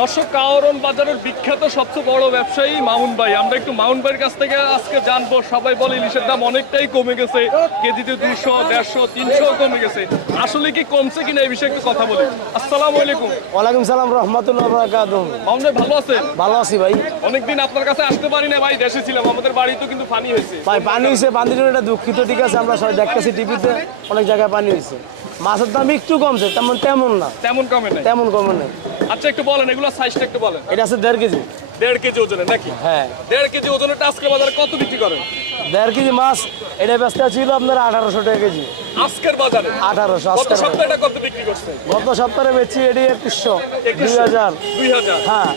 দর্শক কাওরন বাজারের বিখ্যাত সবচেয়ে বড় ব্যবসায়ী মামুন ভাই। আমরা একটু মামুন ভাইয়ের কাছ থেকে আজকে জানব। সবাই বলে ইলিশের দাম অনেকটাই কমে গেছে। কেজিতে দুশো দেড়শো তিনশো কমে গেছে। আসলে কি কমছে কিনা এই বিষয়ে একটু কথা বলি। আসসালামু আলাইকুম। ওয়ালাইকুম সালাম রহমতুল্লাহ মামুন ভাই ভালো আছেন? ভালো আছি ভাই। অনেকদিন আপনার কাছে আসতে পারি না ভাই দেশে ছিলাম। আমাদের বাড়ি তো কিন্তু পানি হয়েছে। ভাই পানি হয়েছে পানির জন্য এটা দুঃখিত। ঠিক আছে আমরা সবাই দেখতেছি টিভিতে অনেক জায়গায় পানি হয়েছে। মাছের দাম একটু কমছে তেমন তেমন না। তেমন কমে নাই। তেমন কমে নেই। আচ্ছা একটু বলেন এগুলো সাইজটা একটু বলেন। এটা আছে দেড় কেজি। দেড় কেজি ওজনের নাকি? হ্যাঁ। দেড় কেজি ওজনেরটা আজকে বাজারে কত বিক্রি করেন? দেড় কেজি মাছ এটা ব্যস্ত ছিল আপনার আঠারোশো টাকা কেজি। আজকের বাজারে? আঠারোশো গত আজকে সপ্তাহে কত বিক্রি করছে? গত সপ্তাহে বেচছি এটি একত্রিশশো দুই হাজার। দুই হাজার। হ্যাঁ।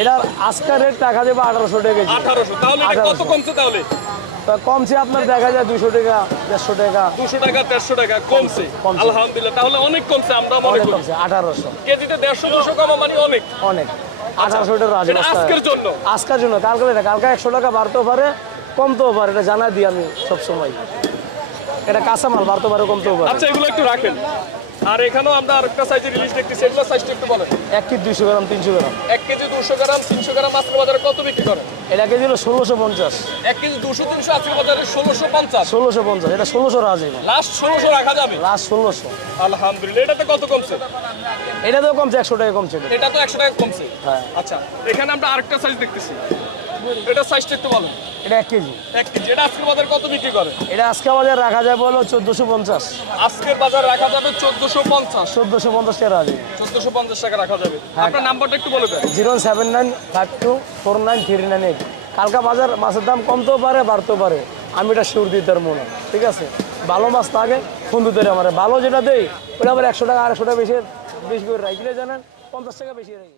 এটার আজকের রেট টাকা দেবো আঠারোশো টাকা কেজি। আঠারোশো তাহলে কত কমছে তাহলে? কমছে আপনার দেখা যায় দুশো টাকা দেড়শো টাকা। দুশো টাকা দেড়শো টাকা কমছে। আলহামদুলিল্লাহ তাহলে অনেক কমছে আমরা মনে কমছে আঠারোশো। কেজিতে দেড়শো দুশো কমা মানে অনেক। অনেক। আঠারোশো টাকা আজকের জন্য? আজকের জন্য কালকে এটা কালকে একশো টাকা বাড়তেও পারে কমতেও পারে এটা জানাই দিই আমি সবসময়। এটা কাঁচামাল বাড়তে পারে কমতেও পারে। আচ্ছা এগুলো একটু রাখেন। আর এখানেও আমরা আরেকটা সাইজের রিলিজ দেখতেছি। এগুলো সাইজটা একটু বলেন। এক কেজি দুইশো গ্রাম তিনশো গ্রাম। এক কেজি দুশো গ্রাম তিনশো গ্রাম আজকের বাজারে কত বিক্রি করেন? এটা কেজি হলো ষোলোশো পঞ্চাশ। এক কেজি দুশো তিনশো আজকের বাজারে ষোলোশো পঞ্চাশ। ষোলোশো পঞ্চাশ এটা ষোলোশো রাজি। লাস্ট ষোলোশো রাখা যাবে। লাস্ট ষোলোশো। আলহামদুলিল্লাহ এটাতে কত কমছে? এটা তো কমছে একশো টাকা কমছে। এটা তো একশো টাকা কমছে? হ্যাঁ। আচ্ছা এখানে আমরা আরেকটা সাইজ দেখতেছি। এটা সাইজটা একটু বলেন। এটা এক কেজি। এক কেজি। এটা আজকের বাজারে কত বিক্রি করে? এটা আজকে বাজার রাখা যাবে হলো চোদ্দোশো আজকের বাজার রাখা যাবে চোদ্দশো পঞ্চাশ। চোদ্দোশো পঞ্চাশ টাকা রাজি চোদ্দশো টাকা রাখা যাবে। হ্যাঁ। আপনার নাম্বারটা একটু বলে দেন। কালকা বাজার মাছের দাম কমতেও পারে বাড়তেও পারে। আমি এটা শিওর দিতে পারব না ঠিক আছে? ভালো মাছ থাকে বন্ধু তৈরি আমার। ভালো যেটা দেই ওটা আবার একশো টাকা আড়াইশো টাকা বেশি বেশি করে রাখলে জানেন পঞ্চাশ টাকা বেশি রাখি